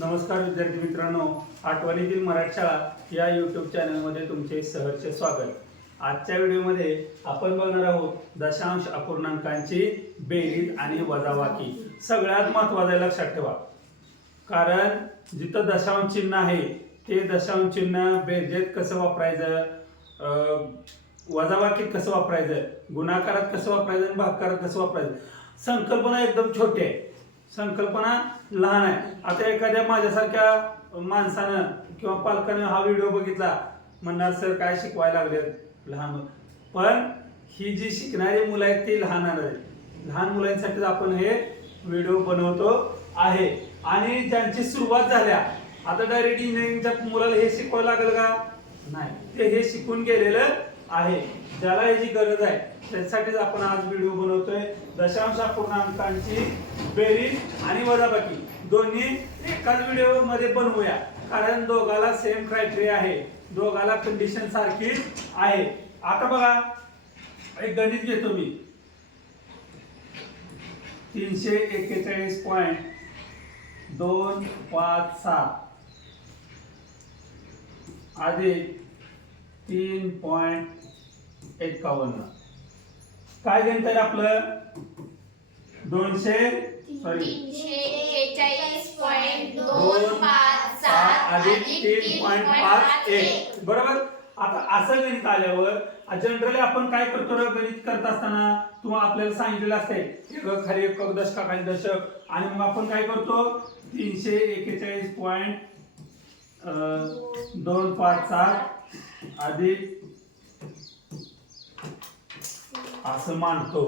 नमस्कार विद्यार्थी मित्रांनो आठवणीतील मराठी शाळा या यूट्यूब चॅनलमध्ये तुमचे सहर्ष स्वागत. आजच्या व्हिडिओमध्ये आपण बघणार आहोत दशांश अपूर्णांकांची बेरीज आणि वजावाकी सगळ्यात महत्त्वाचं लक्षात ठेवा. कारण जिथं दशांश चिन्ह आहे ते दशांश चिन्ह बेरजेत कसं वापरायचं? वजावाकीत कसं वापरायचं? गुणाकारात कसं वापरायचं? आणि भागकारात कसं वापरायचं? संकल्पना एकदम छोटी आहे. संकल्पना लहान आहे. आता एखाद्या माझ्यासारख्या माणसानं किंवा पालकानं हा व्हिडिओ बघितला म्हणणार सर काय शिकवायला लागले लहान. मुलं." पण ही जी शिकणारी मुलं आहेत ती लहान आहेत. लहान मुलांसाठीच आपण हे व्हिडिओ बनवतो आहे. आणि ज्यांची सुरुवात झाल्या आता डायरेक्ट इंजिनिअरिंगच्या मुलाला हे शिकवायला लागेल का? नाही. ते हे शिकून गेलेलं आहे. ज्याला याची गरज आहे त्यासाठीच आपण आज व्हिडिओ बनवतोय. दशांश पूर्णांकांची बेरीज आणि वजाबाकी. दोन्ही एकाच व्हिडिओमध्ये बनवूया. कारण दोघाला सेम क्रायटेरिया आहे. दोघाला कंडिशन सारखी आहे. आता बघा एक गणित घेतो मी. तीनशे एक्केचाळीस पॉईंट दोन पाच सात. अधिक तीन पॉइंट एक्कावन्न काय गणित आहे आपलं? दोनशे? सॉरी दोन सात अधिक तीन पॉइंट पाच एक. बरोबर? आता असं गणित आल्यावर जनरली आपण काय करतो र गणित करत असताना? तुम्हाला आपल्याला सांगितलेलं असते एक खाली एकक दशका खाली दशक. आणि मग आपण काय करतो? तीनशे एक्केचाळीस पॉइंट दोन पाच सात अधिक असं मांडतो.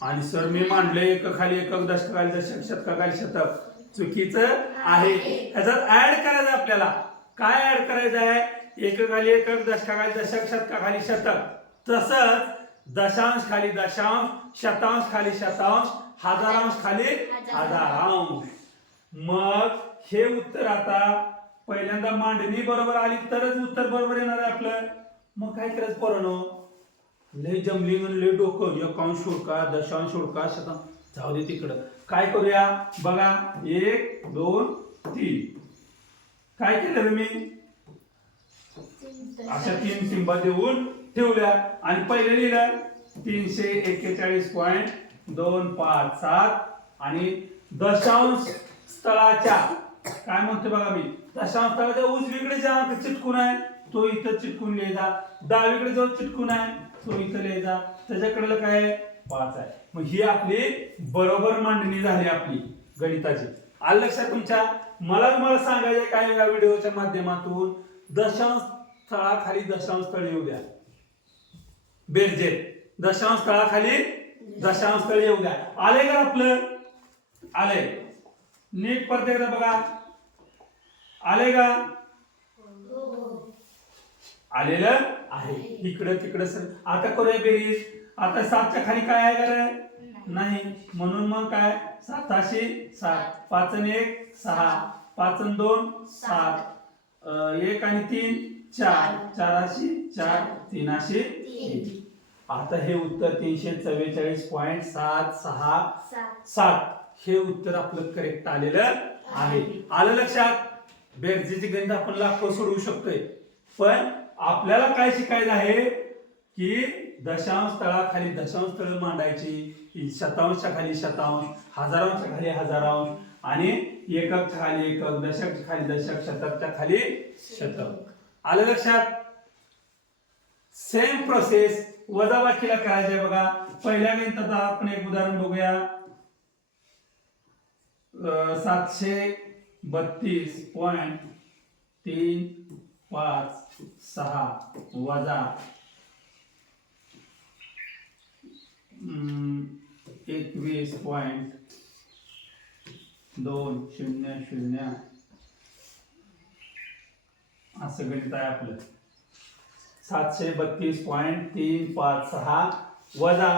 आणि सर मी मांडले एक खाली एकक दशक खाली दशक शतका खाली शतक. चुकीचं आहे. त्याच्यात ऍड करायचं आपल्याला. काय ऍड करायचं आहे? एक खाली एकक दशका खाली दशक शतका खाली शतक. तसंच दशांश खाली दशांश शतांश खाली शतांश हजारांश खाली हजारांश. मग हे उत्तर आता पहिल्यांदा मांडणी बरोबर आली तरच उत्तर बरोबर येणार आहे आपलं. मग काय करायचं पोरानो? लय जमली म्हणून लय डोकं. एकांश शोडका दशांश शोडका शतांश जाऊ दे तिकडं. काय करूया? बघा एक दोन तीन. काय केलं मी? अशा तीन सिंबा देऊन ठेवल्या. आणि पहिले लिहिलं तीनशे एक्केचाळीस पॉईंट दोन पाच सात आणि दशांश स्थळाच्या काय म्हणतो बघा मी? दशांश स्थळाच्या उजवीकडे ज्या चिटकून आहे तो इथं चिटकून लिहिजा डावीकडे जो चिटकून आहे तो इथं लिहिजा त्याच्याकडलं काय पाच आहे. मग ही आपली बरोबर मांडणी झाली आपली गणिताची. आलं लक्षात तुमच्या? मला तुम्हाला सांगायचं काय या व्हिडिओच्या माध्यमातून? दशांश स्थळाखाली दशांश स्थळ येऊ द्या. बेरजेत दशांश स्थळाखाली दशांश स्थळ येऊ द्या. आले का आपलं? आले नीट परत एकदा बघा. आले का? आलेलं आहे. इकडं तिकडं सर. आता करूया बेरीज. आता सातच्या खाली काय आहे का? नाही. म्हणून मग काय? साताशे सात. पाच एक सहा. पाच दोन सात. एक आणि तीन चार. चाराशे चार. तीनाशे तीन. आता हे उत्तर तीनशे चव्वेचाळीस पॉइंट सात सहा सात. हे उत्तर आपलं करेक्ट आलेलं आहे. आलं लक्षात? बेरजेची गणित आपण लाखो सोडवू शकतोय. पण आपल्याला काय शिकायचं आहे की दशांश तळाखाली दशांश तळ मांडायची. ही शतांशच्या खाली शतांश हजारांच्या खाली हजारांश आणि एककच्या खाली एकक दशकच्या खाली दशक शतकच्या खाली शतक. आलं लक्षात? सेम प्रोसेस वजाबाकीला करायचंय बघा. पहिल्या गणितात आपण एक उदाहरण बघूया. सातशे बत्तीस पॉईंट तीन पाच सहा वजा एकवीस पॉईंट दोन शून्य शून्य. असं गणित आहे आपलं. सातशे बत्तीस पॉईंट तीन पाच सहा वजा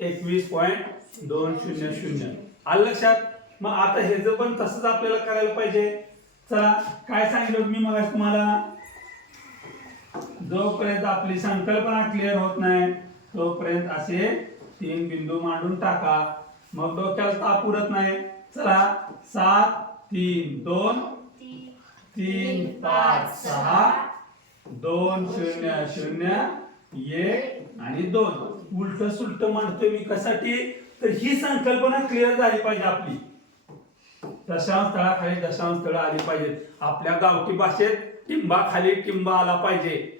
एकवीस पॉईंट दोन शून्य शून्य. आलं लक्षात? मग आता हे जर पण तसंच आपल्याला करायला पाहिजे चला काय सांगितलं मी मग तुम्हाला? जोपर्यंत आपली संकल्पना क्लिअर होत नाही तोपर्यंत असे तीन बिंदू मांडून टाका. मग डोक्याला ताप उरत नाही. चला सात तीन दोन. तीन पाच सहा. दोन शून्य शून्य एक आणि दोन. उलट सुलट म्हणतोय मी कशासाठी? तर ही संकल्पना क्लिअर झाली पाहिजे आपली. दशांश तळाखाली दशांश तळ आली पाहिजेत. आपल्या गावठी भाषेत टिंबा खाली टिंब आला पाहिजे.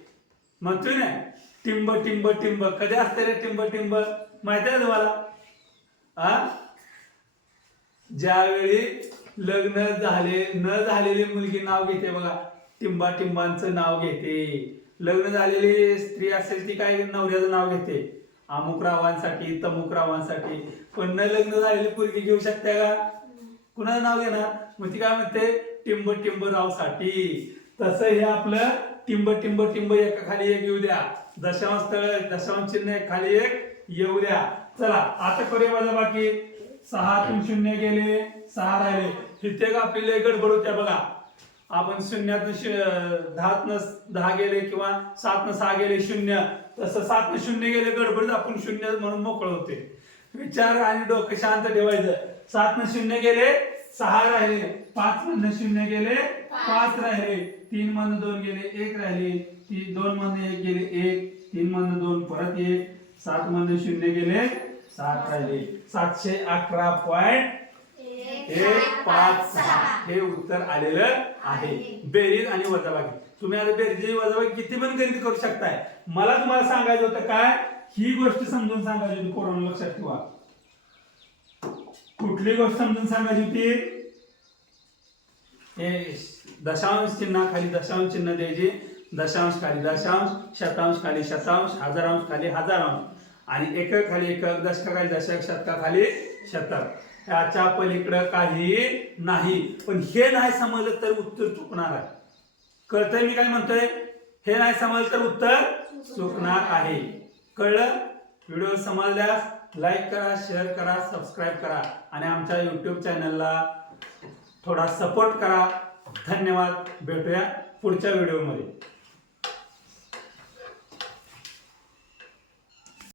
म्हणतोय ना टिंब टिंब टिंब. कधी असते रे टिंब टिंब? माहिती आहे तुम्हाला? आ? ज्यावेळी लग्न झाले न झालेली मुलगी नाव घेते बघा. टिंबा टिंबांचं नाव घेते. लग्न झालेली स्त्री असेल ती काय नवऱ्याचं नाव घेते? अमुक रावांसाठी तमुक रावांसाठी. पण न लग्न झालेली मुलगी घेऊ शकते का? कुणाचं नाव घेणार? मग ती काय म्हणते? टिंब टिंब रावसाठी तसं हे आपलं टिंब टिंब टिंब एका खाली एक येऊ द्या. दशांश स्थळ दशांश चिन्ह एक खाली एक येऊ द्या. चला आता करूया माझा बाकी. सहातून शून्य गेले सहा राहिले. तिथे का आपली लय गडबड होत्या बघा. आपण शून्यात शू- दहातनं दहा गेले किंवा सातनं सहा गेले शून्य. तसं सातनं शून्य गेले गडबडीत आपण शून्य म्हणून मोकळ होते. विचार आणि डोकं शांत ठेवायचं. सातनं शून्य गेले सहा राहिले पाच मधन शून्य गेले पाच राहिले तीन मधन दोन गेले एक राहिले ती दोन मधन एक गेले एक तीन मधन दोन परत एक सात मधन शून्य गेले सात राहिले. सातशे अकरा पॉइंट एक पाच सहा हे उत्तर आलेलं आहे. बेरीज आणि वजाबाकी. तुम्ही आता बेरीज वजाबाकी किती पण गणित करू शकताय. मला तुम्हाला सांगायचं होतं काय? ही गोष्ट समजून सांगायची होती कोरोना लक्षात ठेवा. कुठली गोष्ट समजून सांगायची होती? हे दशांश चिन्हाखाली दशांश चिन्ह द्यायचे. दशांश खाली दशांश शतांश खाली शतांश हजारांश खाली हजारांश. आणि एकक खाली एकक दशकाखाली दशक शतकाखाली शतक. त्याच्या पलीकडं काही नाही. पण हे नाही समजलं तर उत्तर चुकणार आहे. कळतंय मी काय म्हणतोय? हे नाही समजलं तर उत्तर चुकणार आहे. कळलं? व्हिडिओ समजल्यास लाईक करा शेअर करा सबस्क्राईब करा आणि आमच्या यूट्यूब चॅनलला थोडा सपोर्ट करा. धन्यवाद. भेटूया पुढच्या व्हिडिओमध्ये